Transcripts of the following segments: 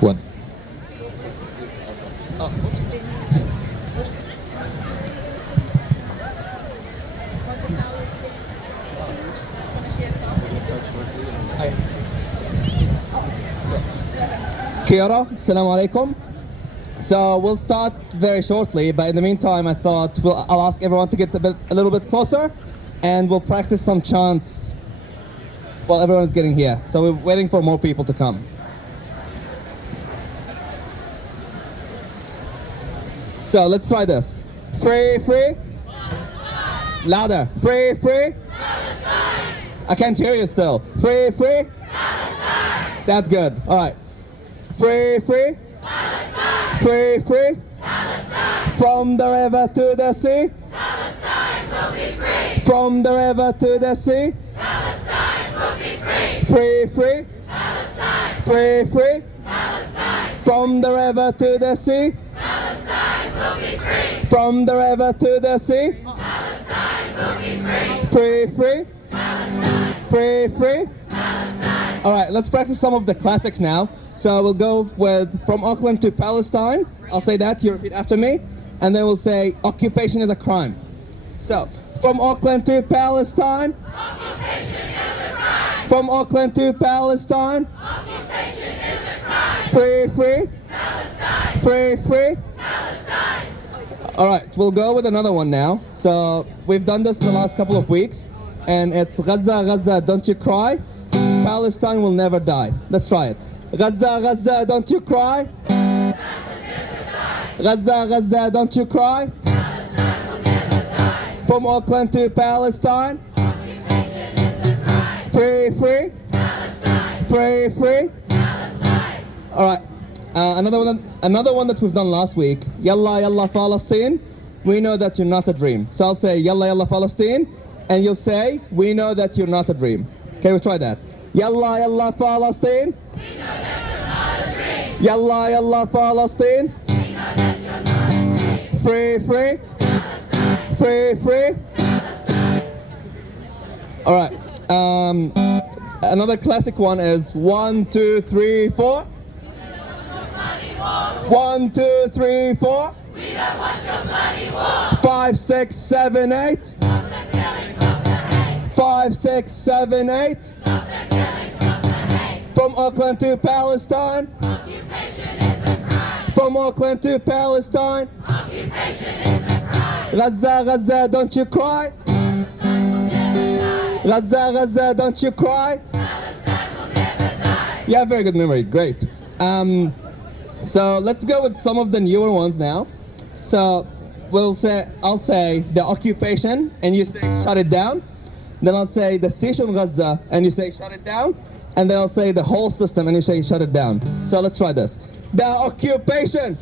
What? Kiara, assalamu alaikum. So we'll start very shortly, but in the meantime, I thought I'll ask everyone to get a little bit closer, and we'll practice some chants while everyone's getting here. So we're waiting for more people to come. So let's try this. Free, free. Palestine. Louder. Free, free. Palestine. I can't hear you still. Free, free. Palestine. That's good. All right. Free, free. Palestine. Free, free. Palestine. From the river to the sea. Palestine will be free. From the river to the sea. Palestine will be free. Free, free. Palestine. Free, free. Palestine. From the river to the sea. Palestine will be free. From the river to the sea. Palestine will be free. Free, free. Palestine. Free, free. Palestine. All right, let's practice some of the classics now. So we'll go with from Auckland to Palestine. I'll say that, you repeat after me. And then we'll say occupation is a crime. So, from Auckland to Palestine. Occupation is a crime. From Auckland to Palestine. Occupation is a crime. Free, free. Palestine. Free, free. Palestine. All right, we'll go with another one now. So we've done this the last couple of weeks, and it's Gaza, Gaza, don't you cry. Palestine will never die. Let's try it. Gaza, Gaza, don't you cry. Gaza, Gaza, don't you cry. Palestine will never die. From Auckland to Palestine. Occupation is a crime. Free, free. Palestine. Free, free. Palestine. All right. Another one that we've done last week. Yalla, yalla, Palestine. We know that you're not a dream. So I'll say yalla, yalla, Palestine, and you'll say we know that you're not a dream. Okay, we'll try that. Yalla, yalla, Palestine. We know that you're not a dream. Yalla, yalla, Palestine. We know that you're not a dream. Free, free. Palestine. Free, free. Palestine. All right. Another classic one is 1, 2, 3, 4. 1, 2, 3, 4. We don't want your bloody war. 5, 6, 7, 8. Stop the killing, stop the hate. 5, 6, 7, 8. Stop the killing, stop the hate. From Auckland to Palestine. Occupation is a crime. From Auckland to Palestine. Occupation is a crime. Gaza, Gaza, don't you cry. Palestine will never die. Gaza, Gaza, don't you cry. Palestine will never die. Yeah, very good memory. Great. So let's go with some of the newer ones now. So I'll say the occupation, and you say shut it down. Then I'll say the siege on Gaza, and you say shut it down. And then I'll say the whole system, and you say shut it down. So let's try this. The occupation,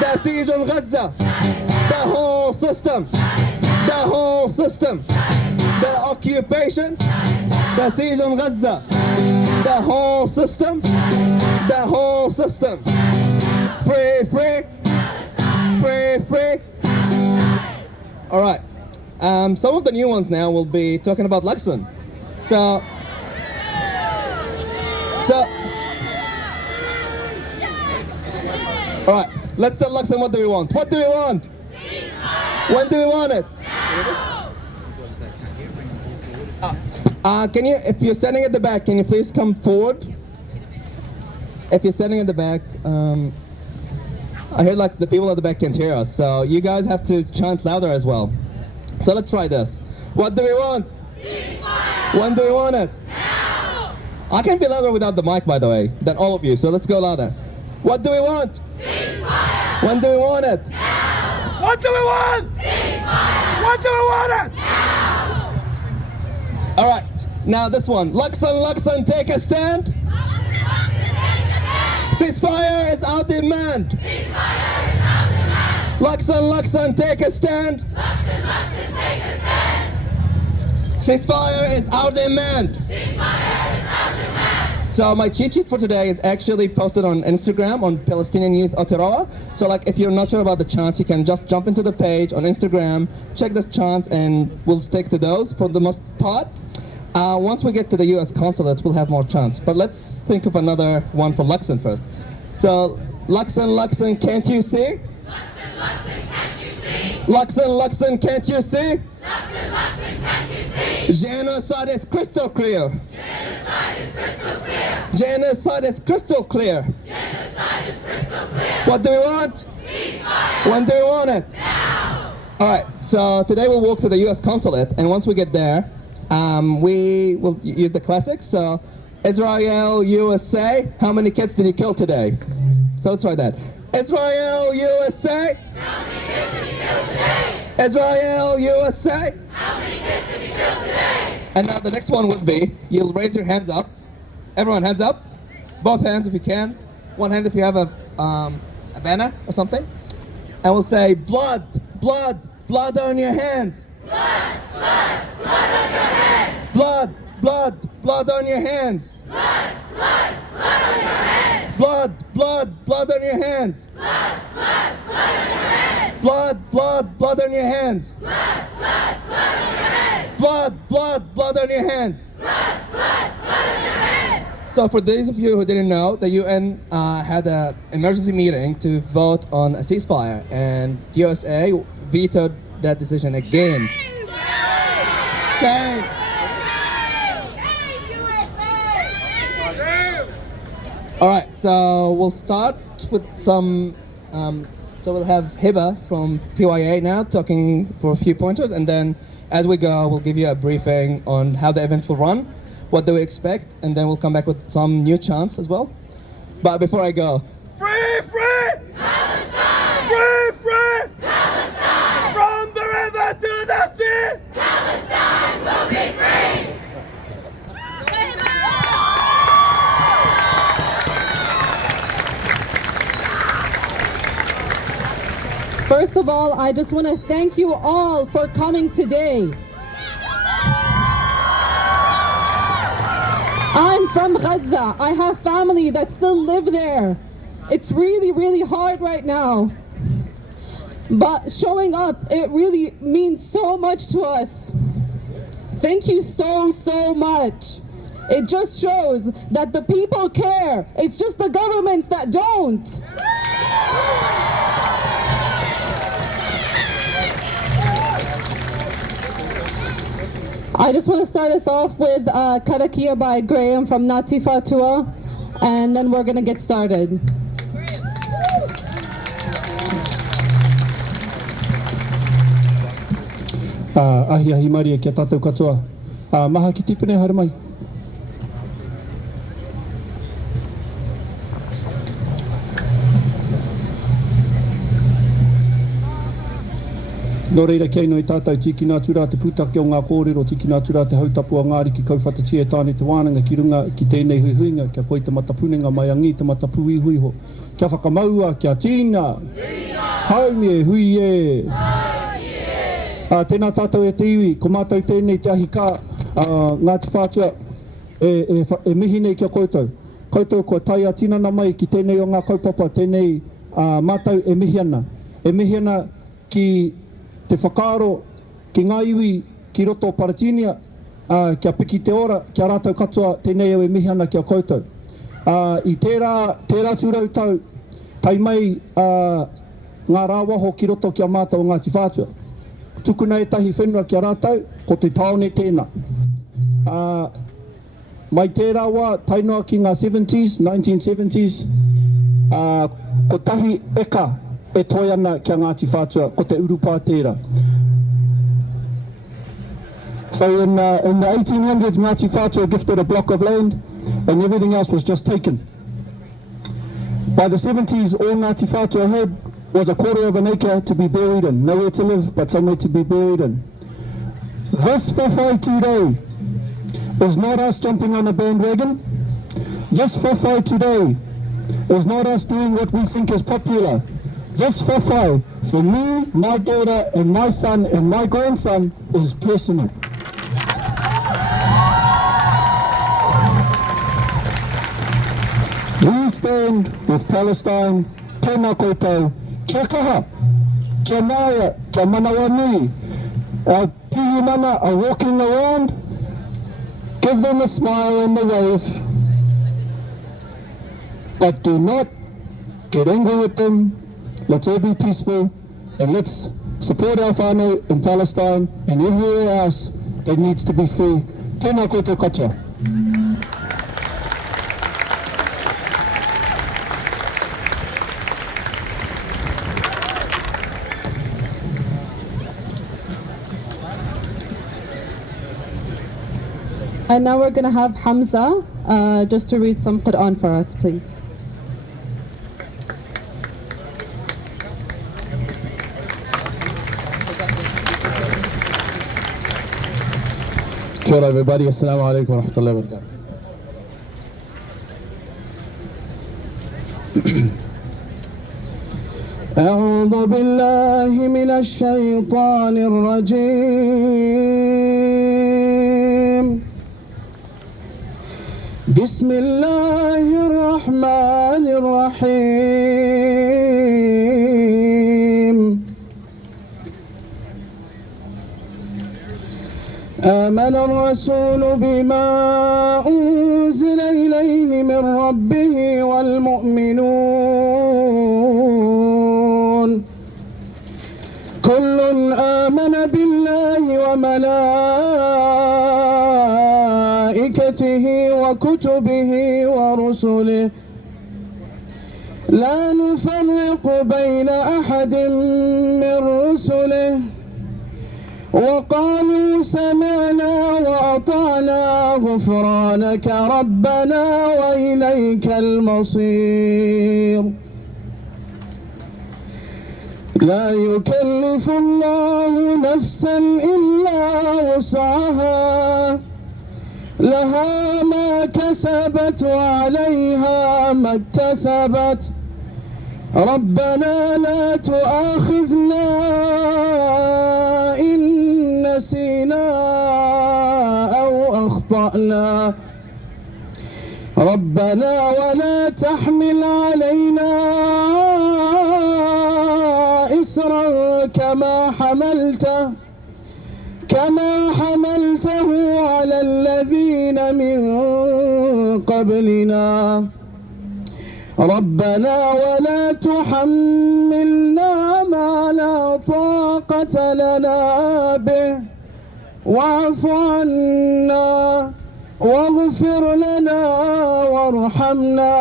the siege on Gaza, the whole system, the whole system, the occupation, the siege on Gaza, the whole system, the whole system. Free, free. Free, free. All right. Some of the new ones now will be talking about Luxon. So. All right. Let's tell Luxon what do we want. What do we want? When do we want it? Can you, if you're standing at the back, can you please come forward? If you're standing at the back, I hear like the people at the back can't hear us, so you guys have to chant louder as well. So let's try this. What do we want? Ceasefire. When do we want it? Now. I can be louder without the mic, by the way, than all of you, so let's go louder. What do we want? Ceasefire. When do we want it? Now. What do we want? Ceasefire. When do we want it? Now. All right, now this one. Luxon, Luxon, take a stand. Ceasefire is our demand. Ceasefire is our demand. Luxon, Luxon, take a stand. Luxon, Luxon, take a stand. Ceasefire is our demand. Ceasefire is our demand. So my cheat sheet for today is actually posted on Instagram on Palestinian Youth Aotearoa. So like if you're not sure about the chants, you can just jump into the page on Instagram, check the chants, and we'll stick to those for the most part. Once we get to the U.S. consulate, we'll have more chants. But let's think of another one for Luxon first. So Luxon, can't you see? Luxon, can't you see? Luxon, can't you see? Luxon, can't you see? Genocide is crystal clear. Genocide is crystal clear. Genocide is crystal clear. Genocide is crystal clear. What do we want? Ceasefire. When do we want it? Now. Alright, so today we'll walk to the US consulate, and once we get there, we will use the classics. So, Israel, USA, how many kids did you kill today? So let's try that. Israel, USA. How many kids did you kill today? Israel, USA. How many kids did you kill today? And now the next one would be, you'll raise your hands up. Everyone, hands up. Both hands if you can. One hand if you have a banner or something. And we'll say, blood, blood, blood on your hands. Blood, blood, blood on your hands. Blood, blood, blood on your hands. Blood, blood, blood on your hands. Blood, blood, blood on your hands. Blood, blood, blood on your hands. Blood, blood, blood on your hands. Blood, blood, blood on your hands. Blood, blood, blood on your hands. Blood, blood, blood on your hands. So for those of you who didn't know, the UN had an emergency meeting to vote on a ceasefire, and USA vetoed that decision again. Shame! Alright, so we'll start with some, so we'll have Hiba from PYA now talking for a few pointers, and then as we go, we'll give you a briefing on how the event will run, what do we expect, and then we'll come back with some new chants as well. But before I go, free, free! Palestine! Free, free! Palestine! From the river to the sea! Palestine will be free! First of all, I just want to thank you all for coming today. I'm from Gaza. I have family that still live there. It's really, really hard right now. But showing up, it really means so much to us. Thank you so, so much. It just shows that the people care. It's just the governments that don't. I just want to start us off with Karakia by Graham from Ngāti Whātua, and then we're going to get started. Ahi ahi Maria kia tātou katoa. Maha ki tipene haere mai. Nō reira kei no i tātou tiki nā tura te pūtake o ngā kōrero, tiki nā tura te hautapua ngāri ki kauwhatatia tāne te wānanga ki runga ki tēnei huihuinga, kia koe te matapunenga mai angi te matapu i huiho. Kia whakamaua, kia tīna, haumie, hui e. Tēnā tātou e te iwi, ko mātou tēnei te ahi kā, Ngāti Whātua, e mihi nei kia koutou. Koutou ko tai a tinana mai ki tēnei o ngā kaupapa, tēnei mātou e mihi ana. E mihi ana ki te whakaaro ki ngā iwi ki roto o Palestina, kia piki te ora, kia rātou katoa, tēnei au e mihi ana kia koutou. I tērā tūrau tau, tai mai ngā rāwaho ki roto kia mātou o Ngāti Whātua. Tukuna e tahi whenua kia rātou, ko te taone tēnā. Mai tērā wā, tainoa ki ngā 70s, 1970s, ko tahi eka, e toi ana kia Ngāti Whātua, ko te urupā tērā. So in the 1800s, Ngāti Whātua gifted a block of land and everything else was just taken. By the 70s, all Ngāti Whātua had was a quarter of an acre to be buried in. Nowhere to live, but somewhere to be buried in. This whawhai today is not us jumping on a bandwagon. This whawhai today is not us doing what we think is popular. This whawhai, for me, my daughter, and my son, and my grandson, is personal. We stand with Palestine, tēnā koutou, kia kaha, kia nāia, kia manawa nui. Our tihimana are walking around, give them a smile and a wave, but do not get angry with them. Let's all be peaceful and let's support our whānau in Palestine and everywhere else that needs to be free. Tēnā koutou katoa. And now we're going to have Hamza just to read some Quran for us, please. Kia ora everybody, assalamu alaikum wa rahmatullahi wa barakatuh. أعوذ بالله من الشيطان الرجيم بسم الله الرحمن الرحيم آمن الرسول بما أنزل إليه من ربه والمؤمنون كل آمن بالله وملائكته وكتبه ورسله لا نفرق بين أحد من رسله وقالوا سمعنا وأطعنا غفرانك ربنا وإليك المصير لا يكلف الله نفسا إلا وسعها لها ما كسبت وعليها ما اكتسبت ربنا لا تؤاخذنا إن نسينا أو أخطأنا ربنا ولا تحمل علينا إصرا كما حملته على الذين من قبلنا ربنا ولا تحملنا ما لا طاقة لنا به واعف عنا واغفر لنا وارحمنا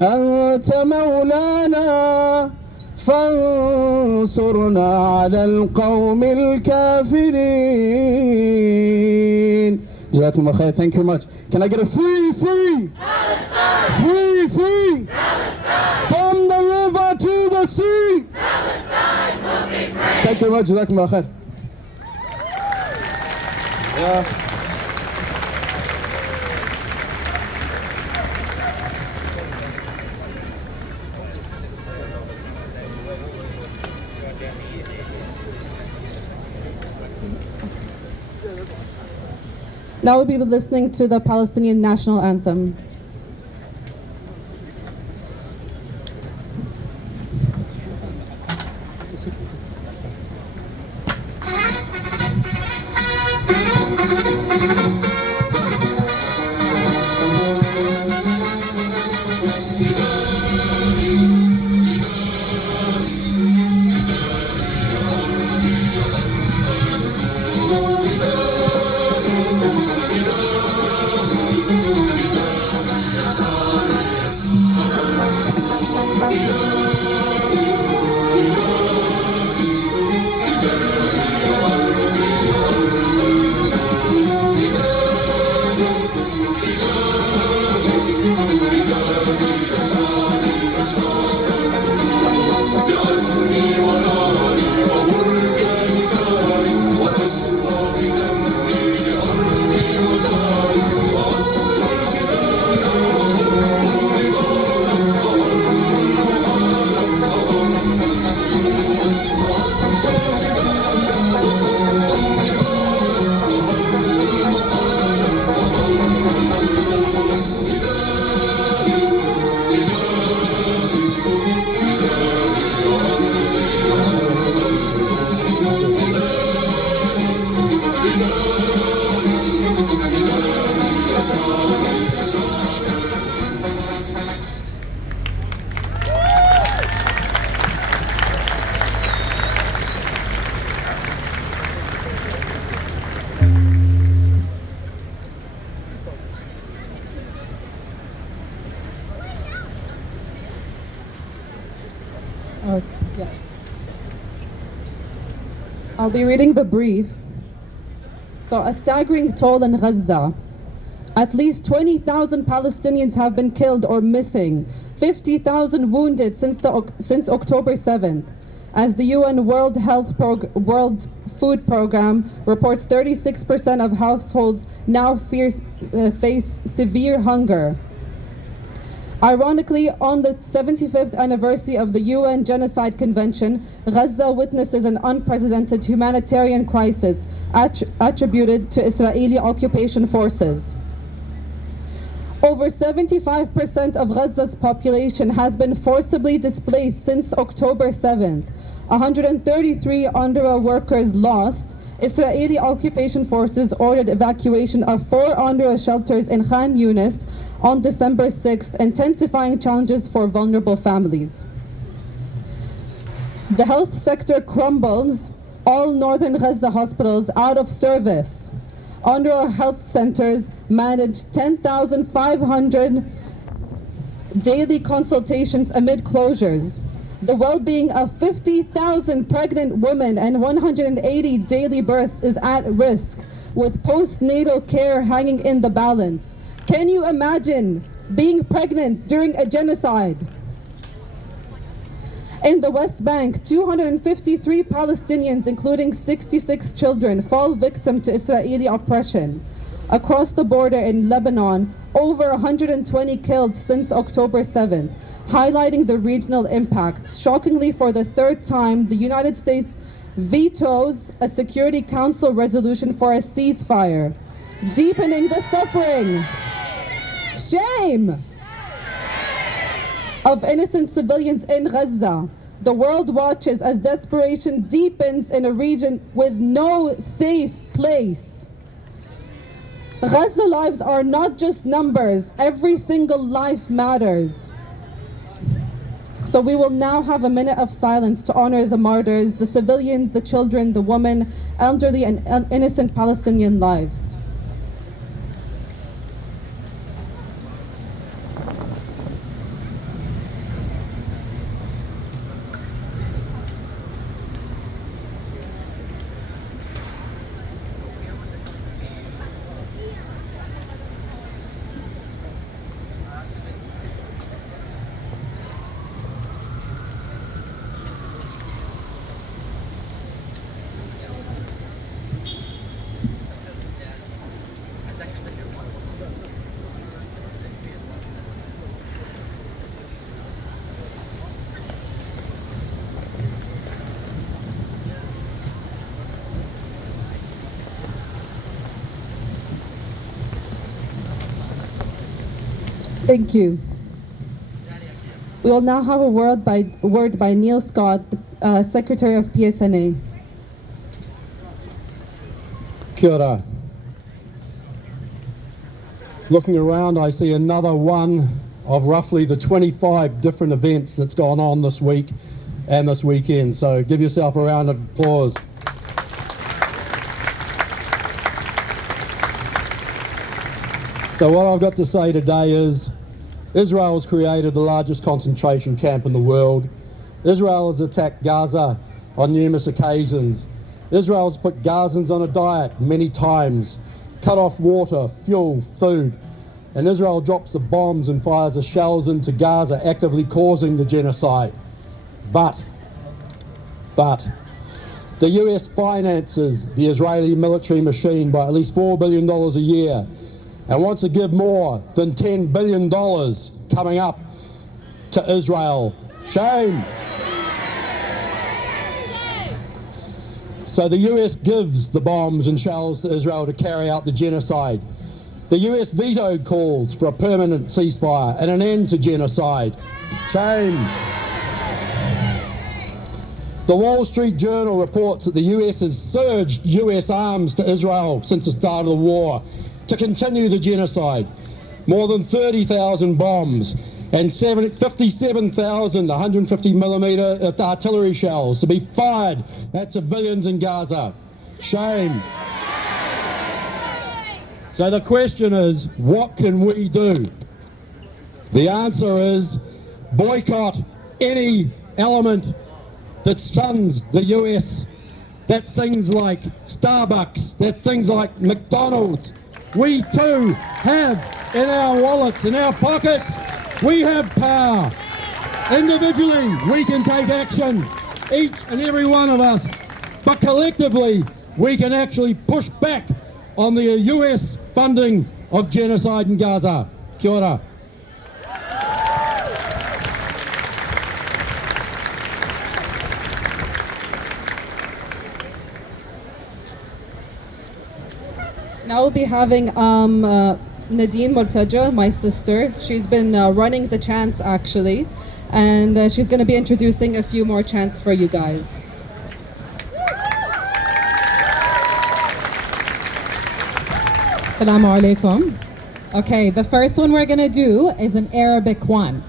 أنت مولانا فانصرنا على القوم الكافرين. جزاكم الله خير. Thank you much. Can I get a free? Palestine! Free! Palestine! From the river to the sea! Palestine will be free! Thank you very much. جزاكم الله خير. Now we'll be listening to the Palestinian national anthem. Yeah. I'll be reading the brief. So, a staggering toll in Gaza. At least 20,000 Palestinians have been killed or missing, 50,000 wounded since October 7th. As the UN World Food Program reports, 36% of households now face severe hunger. Ironically, on the 75th anniversary of the UN Genocide Convention, Gaza witnesses an unprecedented humanitarian crisis attributed to Israeli occupation forces. Over 75% of Gaza's population has been forcibly displaced since October 7th. 133 UNRWA workers lost. Israeli occupation forces ordered evacuation of 4 UNRWA shelters in Khan Yunis on December 6th, intensifying challenges for vulnerable families. The health sector crumbles. All northern Gaza hospitals out of service. UNRWA health centers manage 10,500 daily consultations amid closures. The well-being of 50,000 pregnant women and 180 daily births is at risk, with postnatal care hanging in the balance. Can you imagine being pregnant during a genocide? In the West Bank, 253 Palestinians, including 66 children, fall victim to Israeli oppression. Across the border in Lebanon, over 120 killed since October 7th, highlighting the regional impact. Shockingly, for the third time, the United States vetoes a Security Council resolution for a ceasefire, deepening the suffering. Shame! Of innocent civilians in Gaza. The world watches as desperation deepens in a region with no safe place. Gaza lives are not just numbers. Every single life matters. So we will now have a minute of silence to honor the martyrs, the civilians, the children, the women, elderly, and innocent Palestinian lives. Thank you. We will now have a word by Neil Scott, Secretary of PSNA. Kia ora. Looking around, I see another one of roughly the 25 different events that's gone on this week and this weekend. So give yourself a round of applause. So what I've got to say today is Israel's created the largest concentration camp in the world. Israel has attacked Gaza on numerous occasions. Israel's put Gazans on a diet many times, cut off water, fuel, food, and Israel drops the bombs and fires the shells into Gaza, actively causing the genocide. But the US finances the Israeli military machine by at least $4 billion a year and wants to give more than $10 billion coming up to Israel. Shame. So the US gives the bombs and shells to Israel to carry out the genocide. The US vetoed calls for a permanent ceasefire and an end to genocide. Shame. The Wall Street Journal reports that the US has surged US arms to Israel since the start of the war to continue the genocide. More than 30,000 bombs and 57,000 150 millimeter artillery shells to be fired at civilians in Gaza. Shame. So the question is, what can we do? The answer is boycott any element that funds the US. That's things like Starbucks, that's things like McDonald's. We too have in our wallets, in our pockets, we have power. Individually, we can take action, each and every one of us, but collectively, we can actually push back on the US funding of genocide in Gaza. Kia ora. Now we'll be having Nadine Mortaja, my sister. She's been running the chants actually, and she's going to be introducing a few more chants for you guys. Assalamu alaikum. Okay, the first one we're going to do is an Arabic one.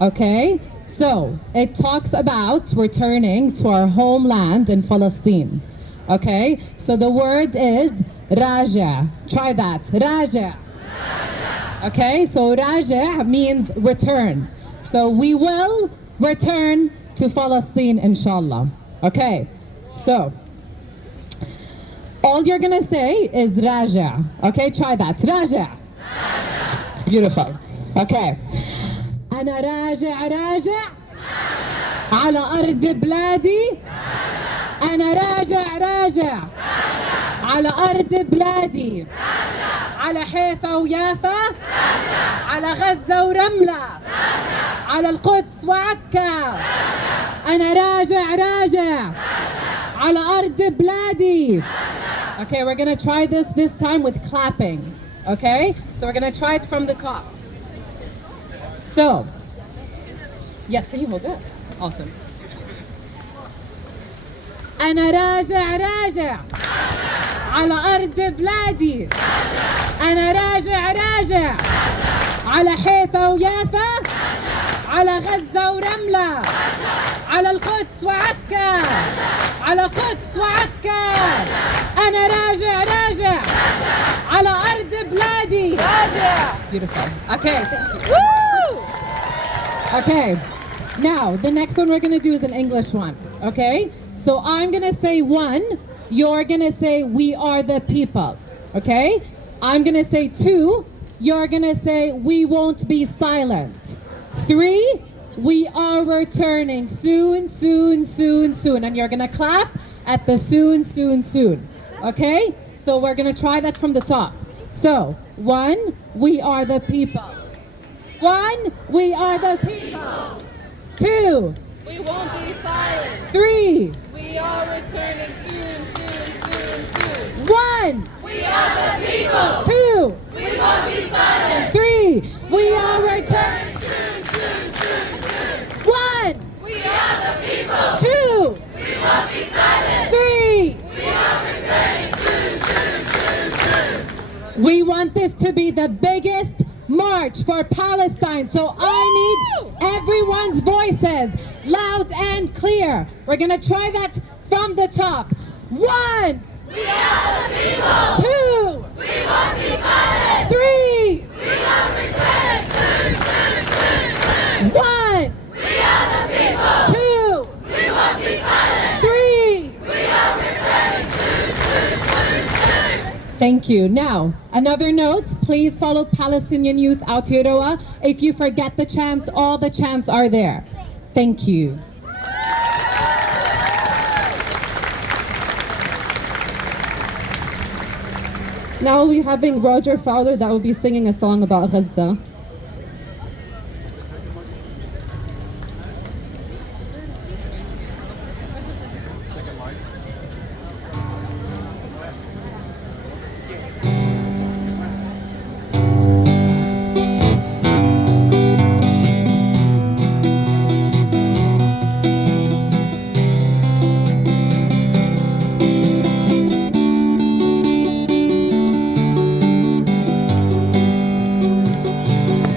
Okay, so it talks about returning to our homeland in Palestine. Okay, so the word is Raja. Try that. Raja. Okay, so Raja means return. So we will return to Palestine, inshallah. Okay, so all you're gonna say is Raja. Okay, try that. Raja. Beautiful. Okay. أنا راجع على أرض بلادي. أنا راجع على أرض بلادي. على حيفا ويافا. على غزة ورملة. على القدس وعكا. أنا راجع على أرض بلادي. Okay, we're gonna try this time with clapping. Okay, so we're gonna try it from the top. So, yes, can you hold it? Awesome. أنا راجع على أرض بلادي. أنا راجع على حيفا ويافا. على غزة ورملة. على القدس وعكا. على القدس وعكا. أنا راجع على أرض بلادي. Beautiful. Okay, thank you. Woo! Okay, now the next one we're gonna do is an English one. Okay, so I'm gonna say one, you're gonna say we are the people. Okay, I'm gonna say two, you're gonna say we won't be silent. Three, we are returning soon, and you're gonna clap at the soon. Okay, so we're gonna try that from the top. So, one, we are the people. One, we are the people. Two, We won't be silent. three, We are returning soon. one, We are the people. two, We won't be silent. three, we are returning. Soon. One, We are the people. two, We won't be silent. three. We are returning soon. We want this to be the biggest march for Palestine. So I need everyone's voices loud and clear. We're gonna try that from the top. One, We are the people. two, We won't be silent. three, We are returning soon. one, We are the people. two, We won't be silent. three. We are returning soon. Thank you. Now, another note, please follow Palestinian Youth Aotearoa. If you forget the chants, all the chants are there. Thank you. Now we'll be having Roger Fowler that will be singing a song about Gaza.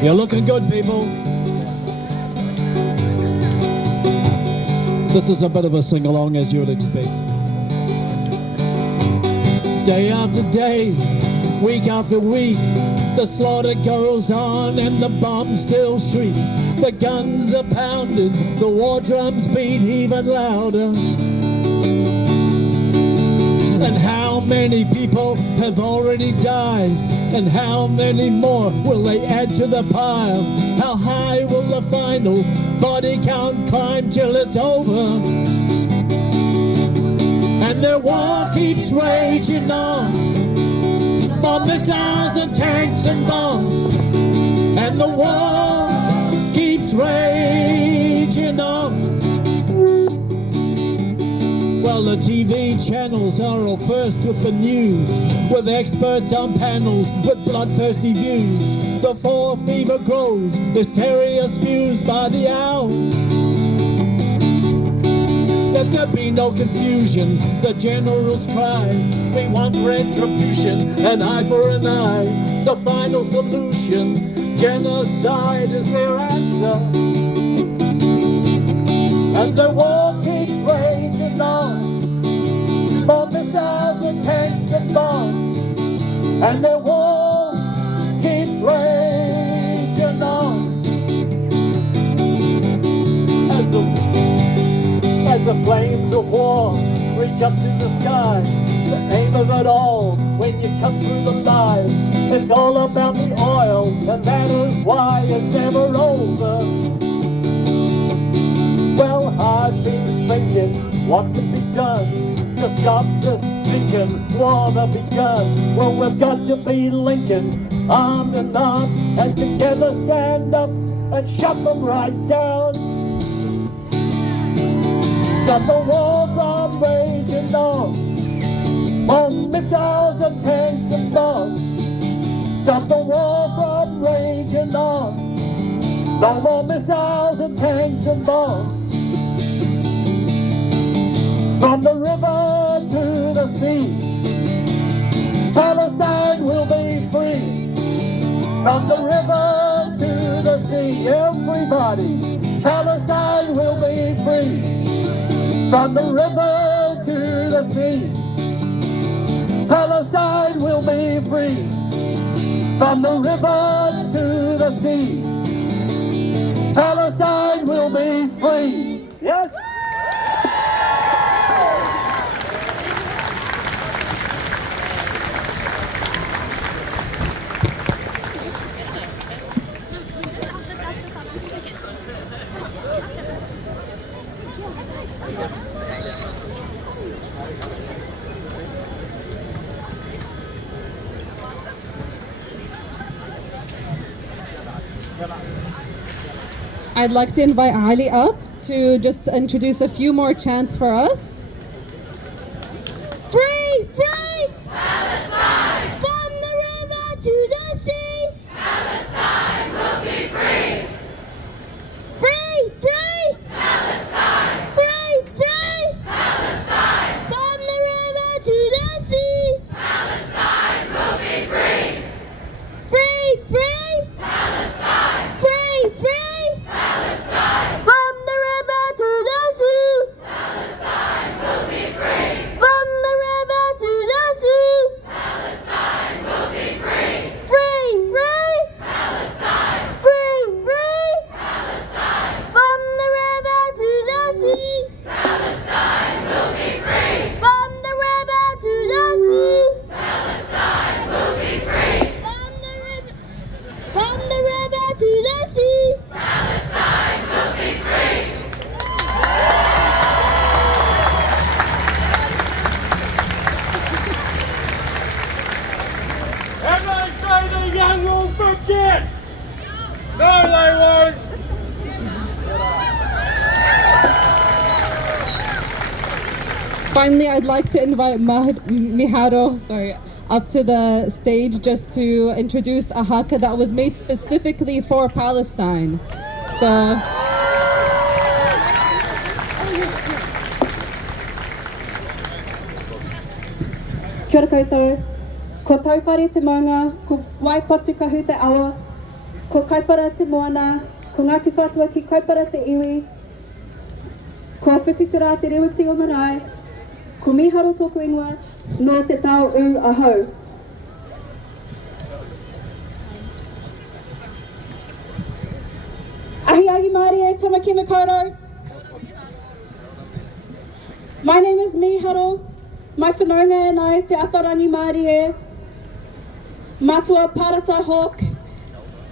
You're looking good, people. This is a bit of a sing-along, as you would expect. Day after day, week after week, The slaughter goes on and the bombs still shriek. The guns are pounded, the war drums beat even louder. And how many people have already died? And how many more will they add to the pile? How high will the final body count climb till it's over? And their war keeps raging on. Bomb missiles and tanks and bombs. And the war keeps raging on. Well, the TV channels are all first with the news, with experts on panels, with bloodthirsty views. The war fever grows, hysteria spews by the hour. Let there be no confusion, the generals cry. We want retribution, an eye for an eye. The final solution, genocide is their answer. And the war keeps raging on. Bomb missiles and tanks and bombs. And the war keeps raging on. As the flames of war reach up to the sky, the aim of it all, when you come through the lies, it's all about the oil, and that is why it's never over. Well, I've been thinking what could be done to stop this stinking war that begun. Well, we've got to be Lincoln, arm in arm, and together stand up and shut them right down. Stop the war from raging on. Bomb missiles and tanks and bombs. Stop the war from raging on. No more missiles and tanks and bombs. From the river to the sea, Palestine will be free. From the river to the sea, everybody, Palestine will be free. From the river to the sea, Palestine will be free. From the river to the sea, Palestine will be free. Yes? I'd like to invite Ali up to just introduce a few more chants for us. Free, free! Palestine! From the river to the sea! Palestine will be free! Free, free! Palestine! Free, free! Palestine! From the river to the sea! Palestine will be free! Free, free! Palestine! Free, free! Palestine! From the river to the sea! Palestine will be free! From the river to the sea! Palestine will be free! Free, free! Palestine! Free, free! Palestine! From the river to the sea! Palestine will be free! From the river to the sea! Palestine will be free! From the river to the sea! Palestine will be free! And they say the young will forget. No, they won't. Finally, I'd like to invite Miharo up to the stage just to introduce a haka that was made specifically for Palestine. So. Kia ora koutou. Ko tauwhare te maunga, ko waipatu ka hu te awa, ko kaipara te moana, ko Ngāti Whātua ki kaipara te iwi, ko whititira te rewiti o marae, ko miharo tōku ingoa, no te tau u ahau. Rangi Māori e tamaki makaurau. My name is Miharo. My whanaunga and I, te Atarangi Māori e. Matua Parata Hawk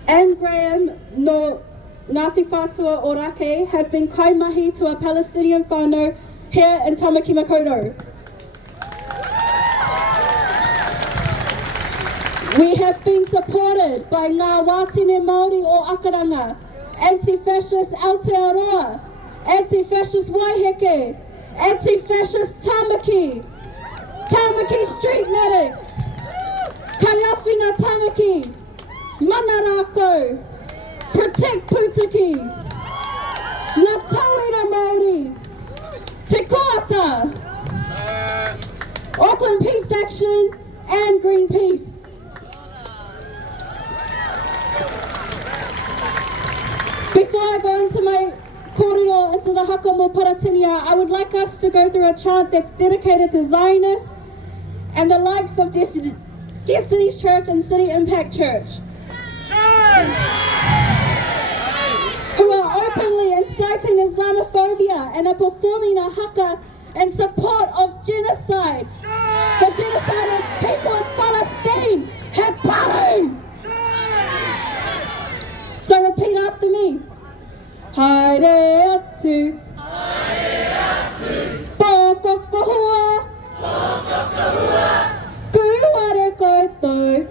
and Graham no Ngāti Whātua Orake have been kaimahi to a Palestinian whānau here in Tamaki Makaurau. We have been supported by Ngā Wātine Māori o Akaranga, anti-fascist Aotearoa, anti-fascist Waiheke, anti-fascist Tamaki, Tamaki Street Medics, Kaiawhina Tamaki, Manarako, Protect Putiki, Ngā Tauira Māori, Te Koaka, Auckland Peace Action and Greenpeace. Before I go into my kōrero, into the haka mō Paratinia, I would like us to go through a chant that's dedicated to Zionists and the likes of Destiny's Church and City Impact Church, who are openly inciting Islamophobia and are performing a haka in support of genocide. The genocide of people in Palestine. He paru! So repeat after me. Haere atu. Pōkokohua. Kuare koutou.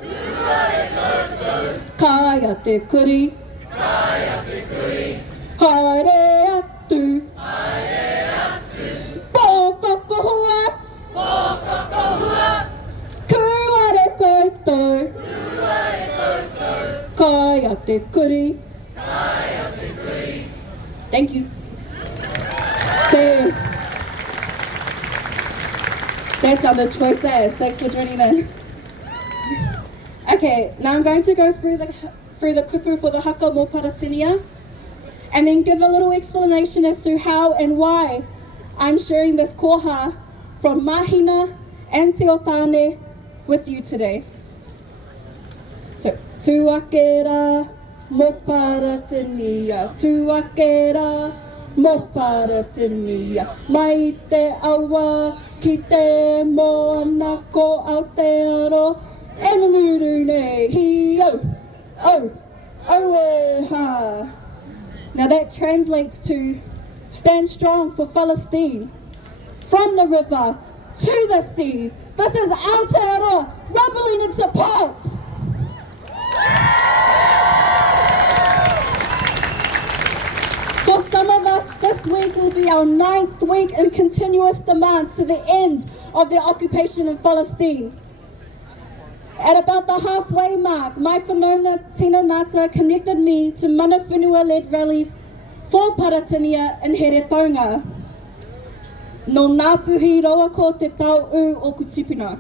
Kaya te kuri. Haere atu. Pōkokohua. Kuare koutou. Kaya te kuri. Thank you. Okay. That sounded choice as. Thanks for joining in. Okay, now I'm going to go through the kupu for the haka mō Paratinia, and then give a little explanation as to how and why I'm sharing this koha from Mahina and Te Otane with you today. So, tuakera mō Paratinia, tuakera mō Paratinia, mai te awa ki te moana ko Aotearo, e nguru nei hi o e ha. Now that translates to stand strong for Palestine, from the river to the sea. This is Aotearo rumbling in support. For some of us, this week will be our 9th week in continuous demands to the end of the occupation in Palestine. At about the halfway mark, my whanaunga Tina Ngata connected me to mana whenua-led rallies for Paratinia in Heretaunga. No ngāpuhi roa ko te tau o Kutipuna.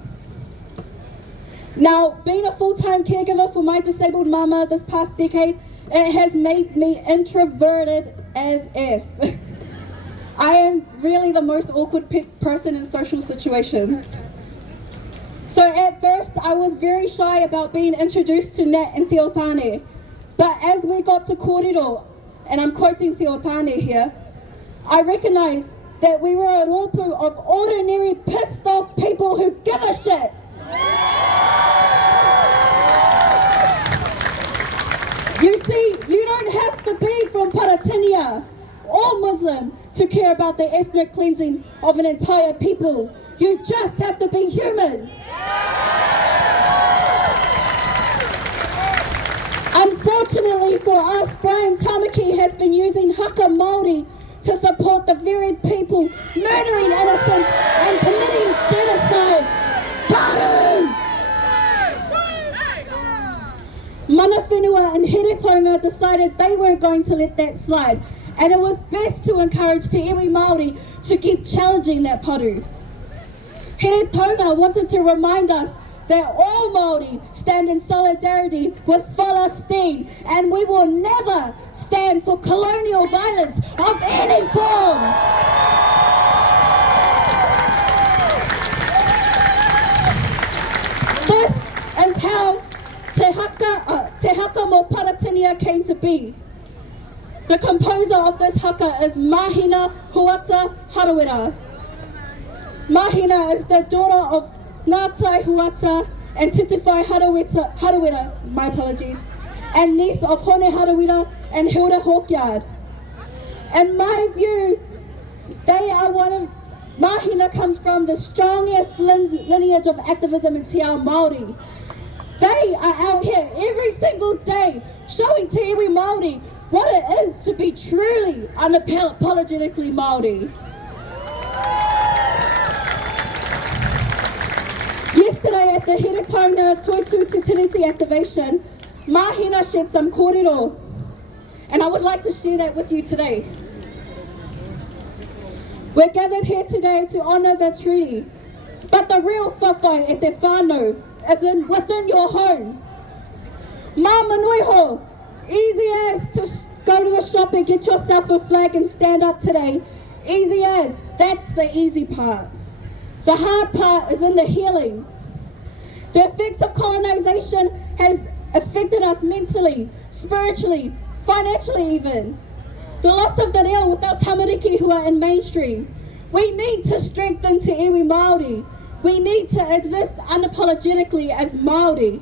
Now, being a full-time caregiver for my disabled mama this past decade, it has made me introverted as if. I am really the most awkward person in social situations. So at first, I was very shy about being introduced to Nat and Te Otane. But as we got to kōrero, and I'm quoting Te Otane here, I recognized that we were a rōpū of ordinary, pissed off people who give a shit. You see, you don't have to be from Paratinia or Muslim to care about the ethnic cleansing of an entire people. You just have to be human. Unfortunately for us, Brian Tamaki has been using haka Māori to support the very people murdering innocents and committing genocide. Paru! Mana whenua in Heretaunga decided they weren't going to let that slide, and it was best to encourage Te iwi Māori to keep challenging that paru. Heretaunga wanted to remind us that all Māori stand in solidarity with Palestine, and we will never stand for colonial violence of any form. This is how Te haka mō Paratinia came to be. The composer of this haka is Mahina Huata Harawira. Mahina is the daughter of Ngātai Huata and Titiwhai Harawira, my apologies, and niece of Hone Harawira and Hilda Hawkyard. In my view, they are Mahina comes from the strongest lineage of activism in Te Ao Māori. They are out here every single day showing Te Iwi Māori what it is to be truly unapologetically Māori. Yesterday at the Heretaunga Toitu Te Tiriti activation, Mahina shared some kōrero, and I would like to share that with you today. We're gathered here today to honour the treaty, but the real whawhai e te whānau is within your home. Mā manuiho, easy as to go to the shop and get yourself a flag and stand up today. Easy as, that's the easy part. The hard part is in the healing. The effects of colonisation has affected us mentally, spiritually, financially even. The loss of the reo with our tamariki who are in mainstream. We need to strengthen Te Iwi Māori. We need to exist unapologetically as Māori.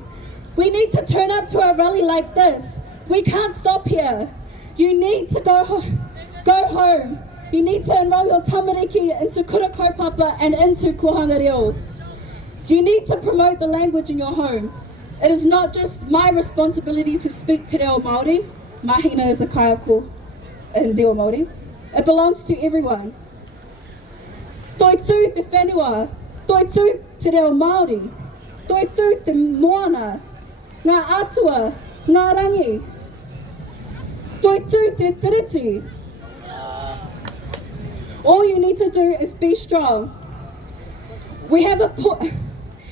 We need to turn up to a rally like this. We can't stop here. You need to go home. You need to enroll your tamariki into kura kaupapa and into kohanga reo. You need to promote the language in your home. It is not just my responsibility to speak te reo Māori. Mahina is a kaiako in reo Māori. It belongs to everyone. Toi tū te whenua, toi tū te reo Māori, toi tū te moana, ngā atua, ngā rangi, toi tū te tiriti. All you need to do is be strong.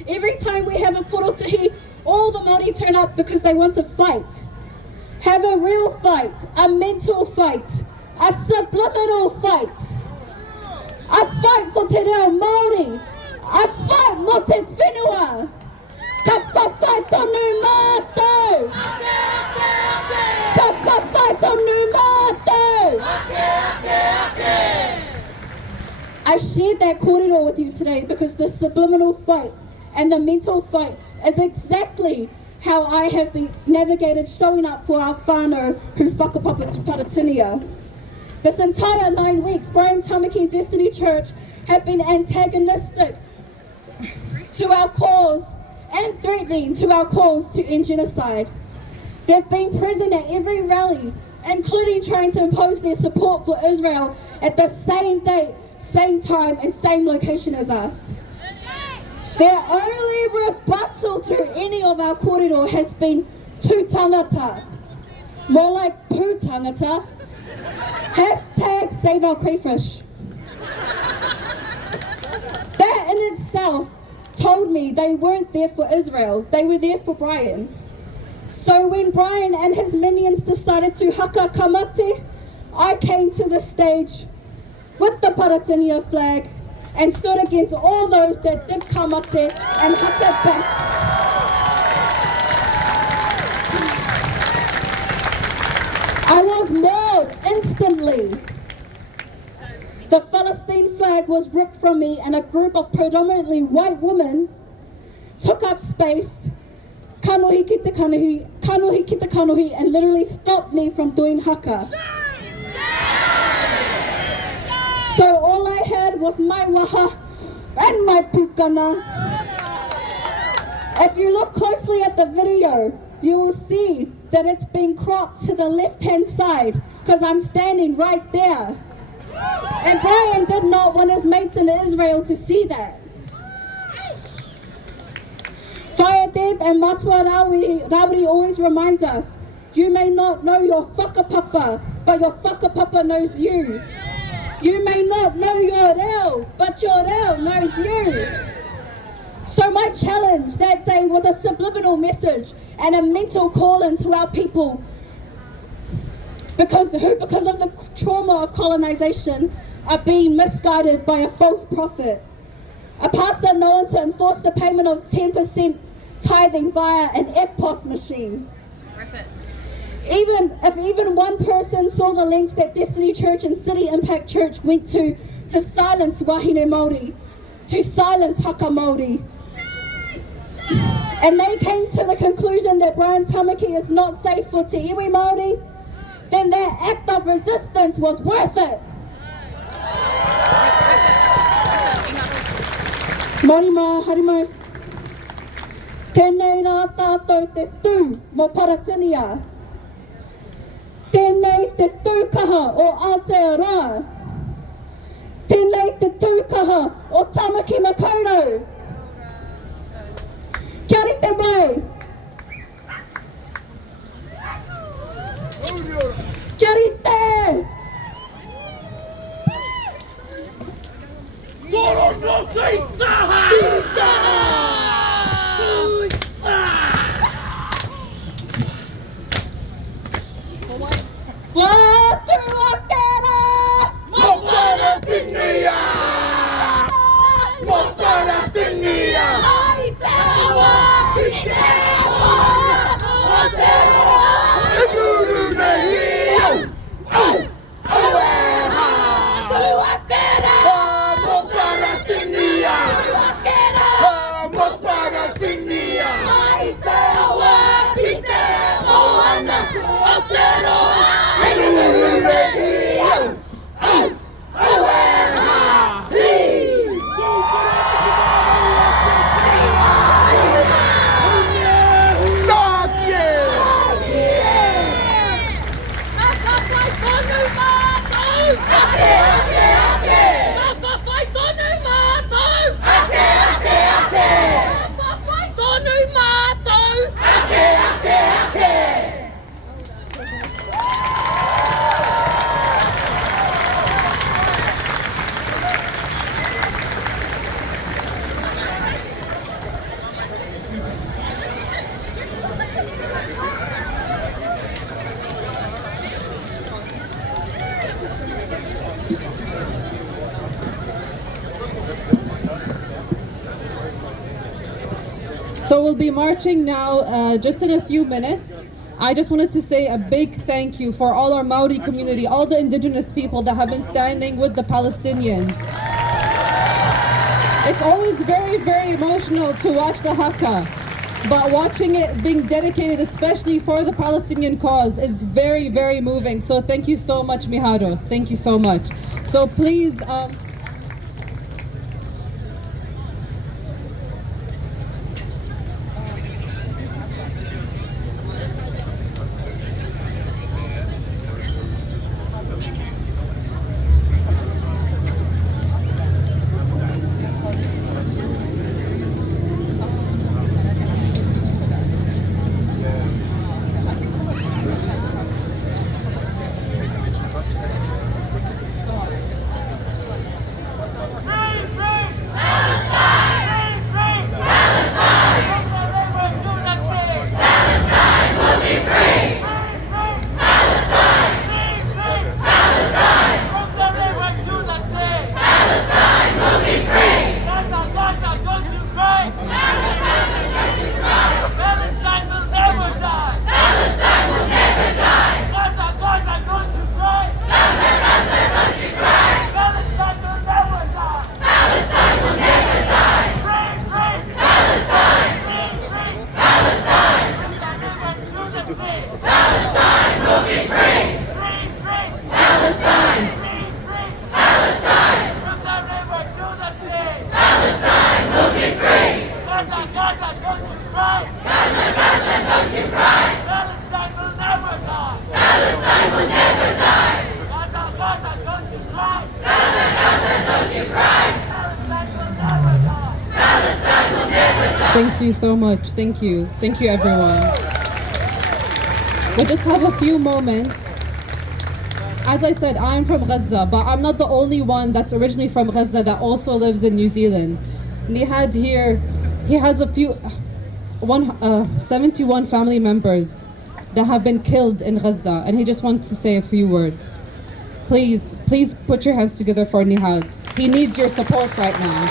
Every time we have a porotihi, all the Māori turn up because they want to fight. Have a real fight, a mental fight, a subliminal fight. I fight for te reo Māori. I fight mo te whenua. Ka whawhai tonu mātou. Ka whawhai tonu mātou. I shared that kōrero with you today because the subliminal fight and the mental fight is exactly how I have been navigated showing up for our whānau who whakapapa to Paratinia. This entire 9 weeks, Brian Tamaki Destiny Church have been antagonistic to our cause and threatening to our cause to end genocide. They've been present at every rally, including trying to impose their support for Israel at the same date, same time and same location as us. Their only rebuttal to any of our kōrero has been tū tangata, more like pū tangata. Hashtag save our crayfish. That in itself told me they weren't there for Israel, they were there for Brian. So when Brian and his minions decided to haka kamate, I came to the stage with the Paratinia flag and stood against all those that did kamate and haka back. I was mauled instantly. The Palestine flag was ripped from me and a group of predominantly white women took up space, kanohi ki te kanohi, and literally stopped me from doing haka. So all I had was my waha and my pukana. If you look closely at the video, you will see that it's been cropped to the left-hand side because I'm standing right there. And Brian did not want his mates in Israel to see that. Whaedeb and Matua Rawiri always reminds us, you may not know your whakapapa, but your whakapapa knows you. You may not know your reo, but your reo knows you. So my challenge that day was a subliminal message and a mental call-in to our people because of the trauma of colonization are being misguided by a false prophet. A pastor known to enforce the payment of 10% tithing via an EFTPOS machine. Even one person saw the lengths that Destiny Church and City Impact Church went to silence wahine Māori, to silence haka Māori. And they came to the conclusion that Brian Tamaki is not safe for Te Iwi Māori, then that act of resistance was worth it. Māori mā harimau. Tēnei rā tātou te tū mō Paratinia. Tēnei te tūkaha o Aotearoa. Tēnei te tūkaha o Tamaki Makaurau. Kia ora te mau. Kia ora te. Solo no te taha! Watu akera! Moparatinia! Moparatinia! Ai te awa! Ki te awa! O te awa! Nuru nei! Au! Aueha! Tu akera! Moparatinia! Tu akera! Moparatinia! Ai te awa! Ki te moana! O te roa! Nuru nei! Au! Aueha! So we'll be marching now just in a few minutes. I just wanted to say a big thank you for all our Maori community, all the indigenous people that have been standing with the Palestinians. It's always very, very emotional to watch the haka, but watching it being dedicated especially for the Palestinian cause is very, very moving. So thank you so much, Miharo. Thank you so much. So please, thank you so much. Thank you. Thank you, everyone. We just have a few moments. As I said, I'm from Gaza, but I'm not the only one that's originally from Gaza that also lives in New Zealand. Nihad here, he has 71 family members that have been killed in Gaza, and he just wants to say a few words. Please put your hands together for Nihad. He needs your support right now.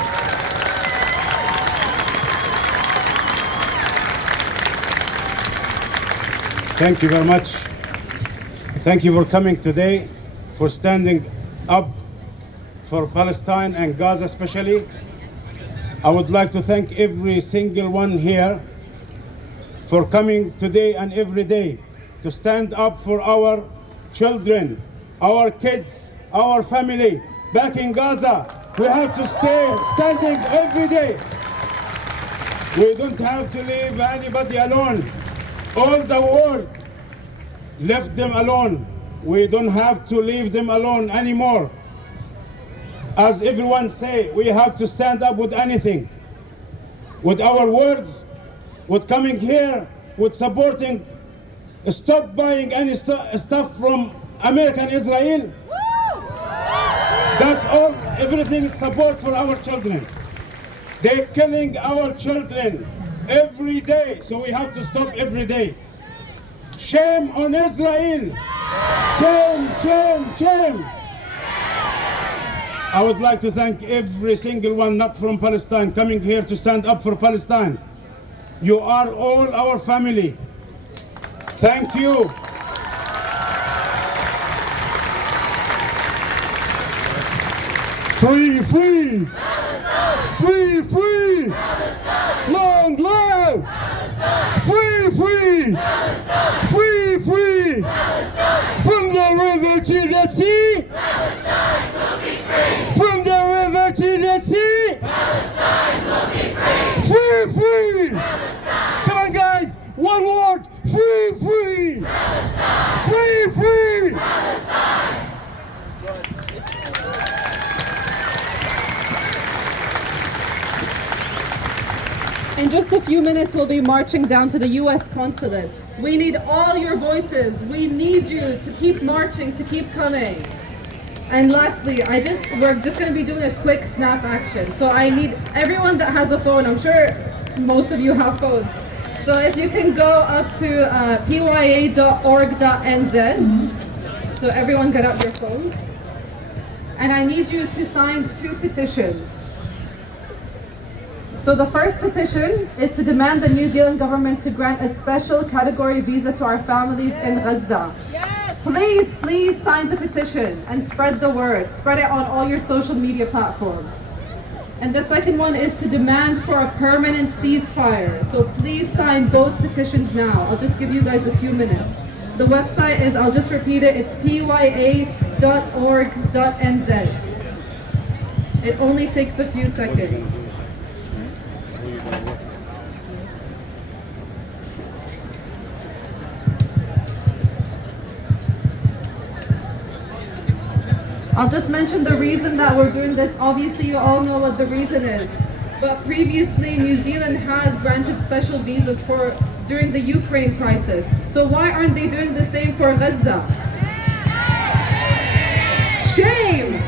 Thank you very much. Thank you for coming today, for standing up for Palestine and Gaza especially. I would like to thank every single one here for coming today and every day to stand up for our children, our kids, our family back in Gaza. We have to stay standing every day. We don't have to leave anybody alone. All the world left them alone. We don't have to leave them alone anymore. As everyone say, we have to stand up with anything, with our words, with coming here, with supporting. Stop buying any stuff from American Israel. That's all. Everything is support for our children. They're killing our children every day, so we have to stop every day. Shame on Israel. Shame, shame, shame. I would like to thank every single one not from Palestine coming here to stand up for Palestine. You are all our family. Thank you. Free, free. Free, free. Long live. Free, free. Free, free. From the river to the sea. From the river to the sea. Free, free. Come on, guys. One word. Free, free. Free, free. In just a few minutes, we'll be marching down to the U.S. consulate. We need all your voices. We need you to keep marching, to keep coming. And lastly, we're just going to be doing a quick snap action. So I need everyone that has a phone. I'm sure most of you have phones. So if you can go up to pya.org.nz. So everyone get out your phones. And I need you to sign 2 petitions. So the first petition is to demand the New Zealand government to grant a special category visa to our families in Gaza. Yes. Please, please sign the petition and spread the word. Spread it on all your social media platforms. And the second one is to demand for a permanent ceasefire. So please sign both petitions now. I'll just give you guys a few minutes. The website is, I'll just repeat it, it's pya.org.nz. It only takes a few seconds. I'll just mention the reason that we're doing this. Obviously, you all know what the reason is. But previously, New Zealand has granted special visas during the Ukraine crisis. So why aren't they doing the same for Gaza? Shame!